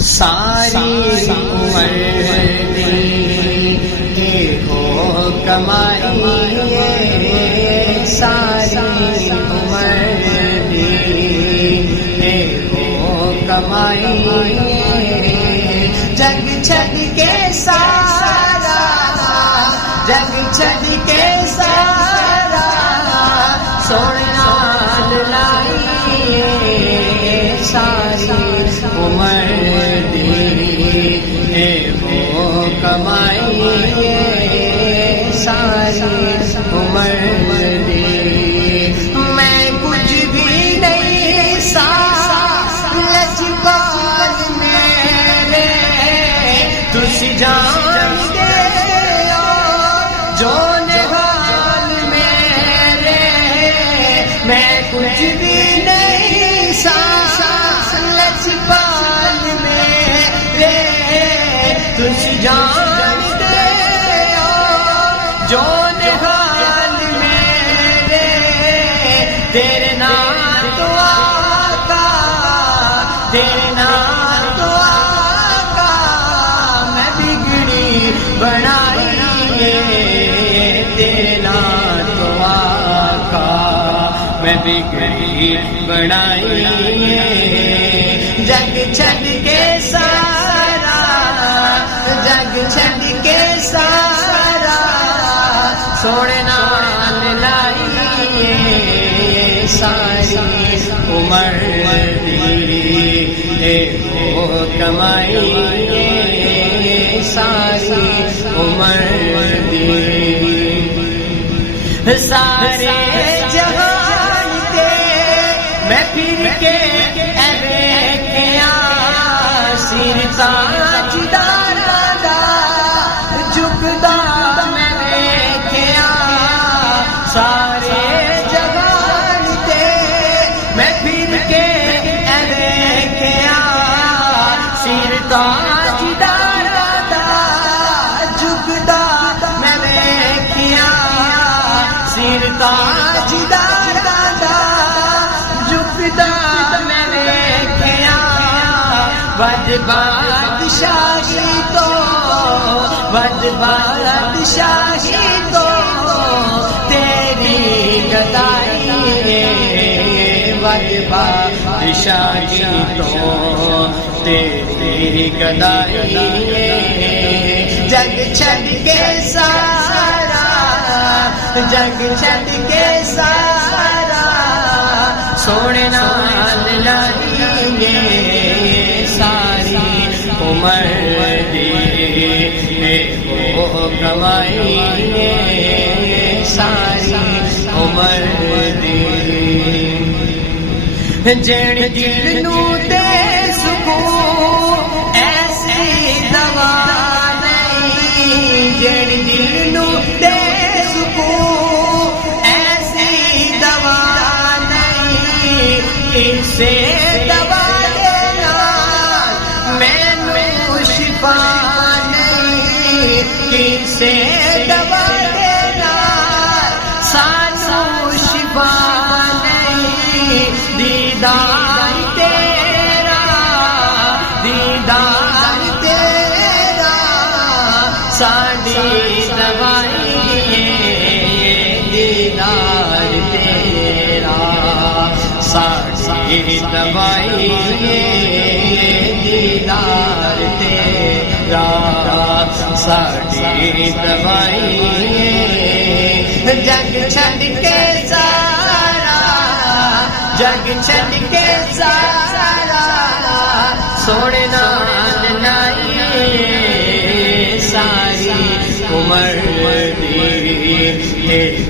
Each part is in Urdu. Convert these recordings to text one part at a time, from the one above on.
ساری عمر دی ہو کمائی، ساری عمر دی ہو کمائی، جگ چھڈ کے سارا، جگ چھڈ کے سارا سونے نال لائی، ساری عمر ہو کمائی، ساری عمر دی میں کچھ بھی نہیں سا لجپال میرے، تسی جان دے جو نحال میرے، میں کچھ بھی نہیں سا لجپال میرے، تسی جان دے جو نحال میرے، تیرے نام تو آقا، تیرے نام تو آقا میں بگڑی بنائی، تیرے نام تو آقا میں بگڑی بنائی، جگ چھڈ کے سارا، جگ چھڈ کے سارا سونے نال لائی، ساری عمر دی ہو کمائی، ساری عمر دی سارے جہان تے میں پھر کے ویکھیا، سر تاجداراں دا جھکدا میں ویکھیا، سارے جہان تے میں پھر کے ویکھیا، سر تاجداراں دا جھکدا میں ویکھیا، سر تاجداراں دا جھکدا میں ویکھیا، ود بادشاہی تو، ود بادشاہی تو تیری گدائی، ود بادشاہی تو تیری گدائی، جگ چھڈ کے سارا، جگ چھڈ کے سارا سونے نال لائی، ساری عمر دی ہو کمائی، ساری عمر دی جن دل نو دے سکون ایسی دوا نہیں، جن دل نو دے سکون ایسی دوا نہیں، اسے دوا دینا مینوں شفا نہیں، کسے دوا دینا سانوں شفا نہیں، دیدار تیرا، دیدار تیرا ساڈی دوائی، دیدار تیرا ساڈی دوائی، دیدار تیرا ساڈی دوائی، جگ چھڈ کے سارا، جگ چھڈ کے سارا سونے نال لائی، ساری عمر دی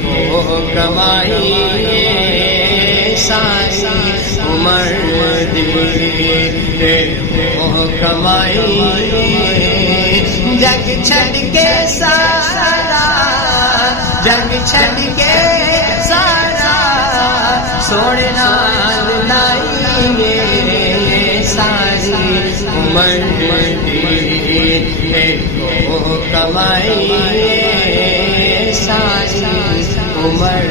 ہو کمائی، ساری عمر دی ہو کمائی، جگ چھڈ کے سارا، جگ چھڈ کے سارا سونے نال لائی، ساری عمر دی ہو کمائی، ساری عمر